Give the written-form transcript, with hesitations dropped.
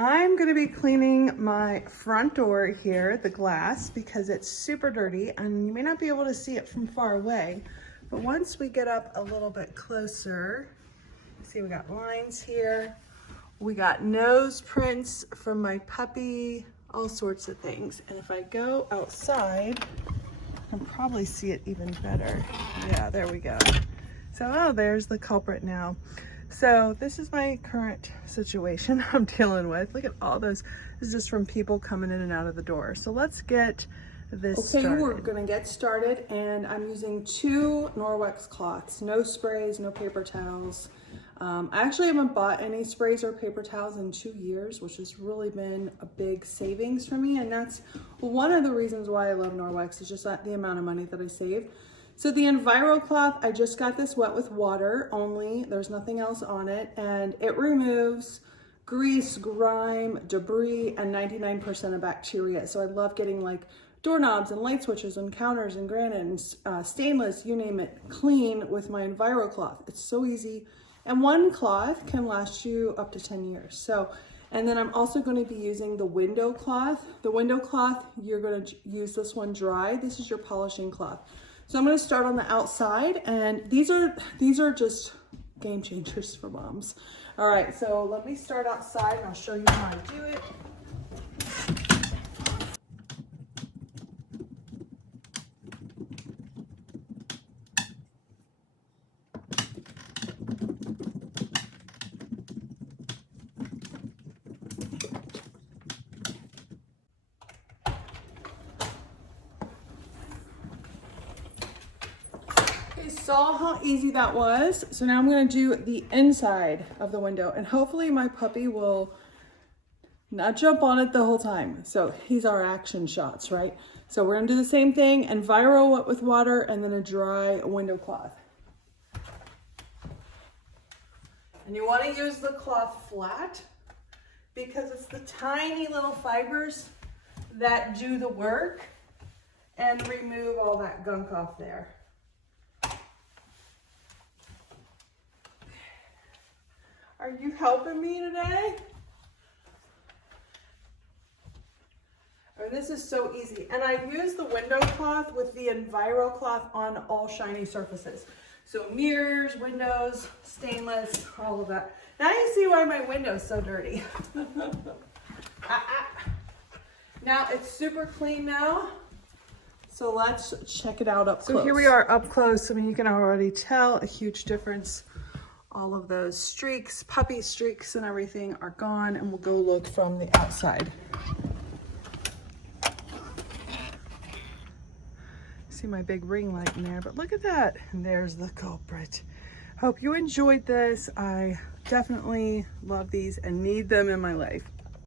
I'm gonna be cleaning my front door here, the glass, because it's super dirty and you may not be able to see it from far away. But once we get up a little bit closer, see we got lines here. We got nose prints from my puppy, all sorts of things. And if I go outside, I can probably see it even better. Yeah, there we go. So, oh, there's the culprit now. So this is my current situation I'm dealing with. Look at all those. This is just from people coming in and out of the door. So let's get this started. We're gonna get started, and I'm using 2 Norwex cloths. No sprays, no paper towels. I actually haven't bought any sprays or paper towels in 2 years, which has really been a big savings for me. And that's one of the reasons why I love Norwex, is just that the amount of money that I save. So the Enviro cloth, I just got this wet with water only. There's nothing else on it. And it removes grease, grime, debris, and 99% of bacteria. So I love getting like doorknobs and light switches and counters and granite and stainless, you name it, clean with my Enviro cloth. It's so easy. And one cloth can last you up to 10 years. So, and then I'm also going to be using the window cloth. The window cloth, you're going to use this one dry. This is your polishing cloth. So I'm going to start on the outside, and these are just game changers for moms. All right, so let me start outside and I'll show you how to do it. Saw how easy that was. So now I'm going to do the inside of the window, and hopefully my puppy will not jump on it the whole time. So these are action shots, right? So we're going to do the same thing, Enviro wet with water, and then a dry window cloth. And you want to use the cloth flat because it's the tiny little fibers that do the work and remove all that gunk off there. Are you helping me today? This is so easy. And I use the window cloth with the Enviro cloth on all shiny surfaces. So mirrors, windows, stainless, all of that. Now you see why my window's so dirty. Now it's super clean now. So let's check it out up close. So here we are up close. I mean, you can already tell a huge difference. All of those streaks, puppy streaks and everything are gone, and we'll go look from the outside. See my big ring light in there, but look at that. And there's the culprit. Hope you enjoyed this. I definitely love these and need them in my life.